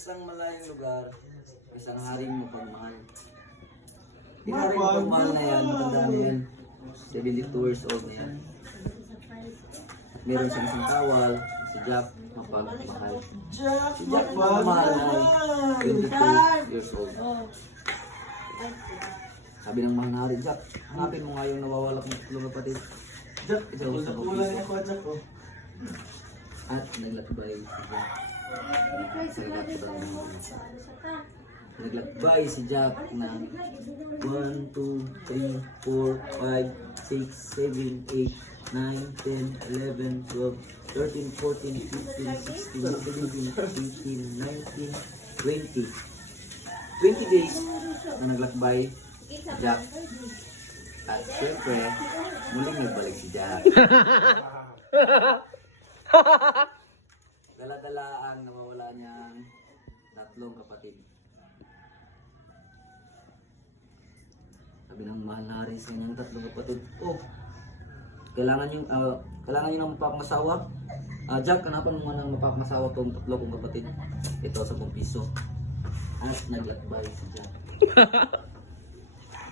isang malayong lugar, isang haring mapagmahal. Yung haring mapagmahal na yan, matanda na yan. 72 years old na yan. At meron siyang isang kawal, si Jack mapagmahal. Si Jack mapagmahal na 22 years old. Sabi ng mahal na hari, Jack, hanapin mo nga yung nawawala kong tatlong kapatid. Jack, Ito sa kulang ako, Jack, oh. At naglatbay si Jack. Naglakbay si Jack na 1, 2, 3, 4, 5, 6, 7, 8, 9, 10, 11, 12, 13, 14, 15, 16, 17, 18, 19, 20. 20 days na naglakbay si Jack. At syempre, muling nagbalik si Jack. Dala-dalaan na mawala niyang tatlong kapatid. Sabi ng mahal na hari sa kanyang tatlong kapatid, oh, kailangan nyo ng mapapangasawa. Jack, hanapan mo nga ng mapapangasawa tong tatlo kong kapatid. Ito, 10 piso. At naglakbay si Jack.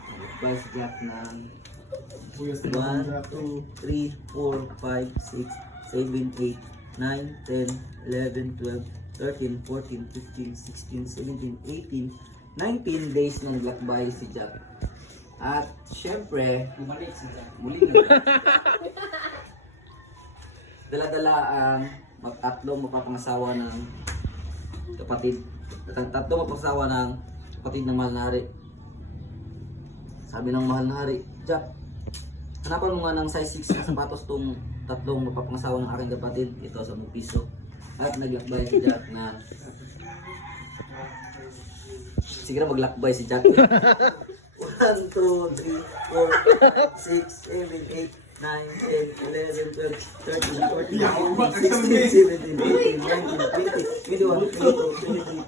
Naglakbay si Jack ng 1, 2, 3, 4, 5, 6, 7, 8, 9, 10, 11, 12, 13, 14, 15, 16, 17, 18, 19 days na naglakbay si Jack. At syempre, bumalik si Jack. Muli na. Dala-dala ang tatlong mapapangasawa ng kapatid. Tatlong mapapangasawa ng kapatid ng mahal na hari. Sabi ng mahal na hari, Jack, hanapan mo nga ng size 6 na sapatos tong tatlong mapapangasawa ng aking kapatid. Ito, 10 piso. At naglakbay si Jack na... Sige na maglakbay si Jack. 1, 2, 3, 4, 5, 6, 7, 8, 9, 10, 11, 12, 13, 14, 15, 16, 17, 18, 19, 20, 21,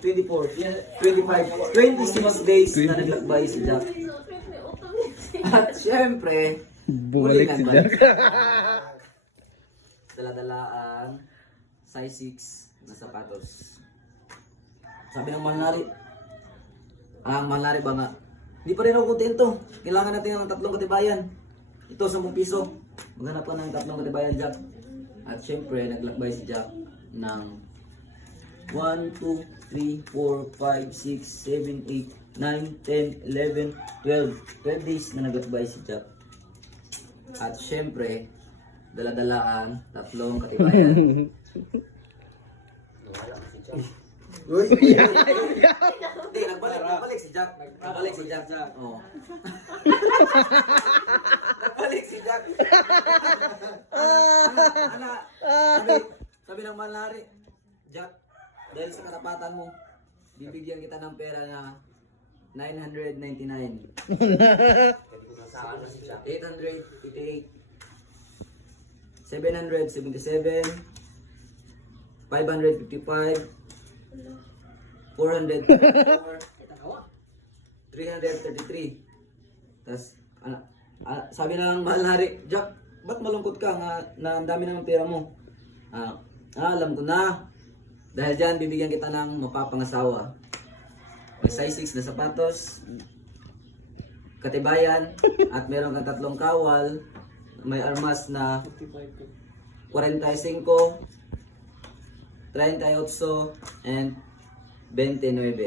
22, 23, 24, 25 days na naglakbay si Jack. At syempre, bumalik si Jack. Dala-dalaan size 6 na sapatos. Sabi ng malnari, ang malnari ba nga, hindi pa rin ako kontento. Kailangan natin ng tatlong katibayan. Ito, 10 piso. Maghanap ka ng tatlong katibayan, Jack. At syempre, naglakbay si Jack ng 1, 2, 3, 4, 5, 6, 7, 8, 9, 10, 11, 12. 12 days na naglakbay si Jack. At syempre, dala-dalaan tatlong katibayan. Uy! Hindi, nagbalik si Jack. Nagbalik si Jack. Oo. Nagbalik si Jack. Sabi ng mahal na hari, Jack, dahil sa karapatan mo, bibigyan kita ng pera na 999. 888. 777. 555. 404. 333. Tas sabi ng mahal na hari, Jack, ba't malungkot ka na ang dami ng pera mo? Alam ko na. Dahil dyan, bibigyan kita ng mapapangasawa. May size 6 na sapatos, katibayan, at meron kang tatlong kawal, may armas na 45, 38, and 29.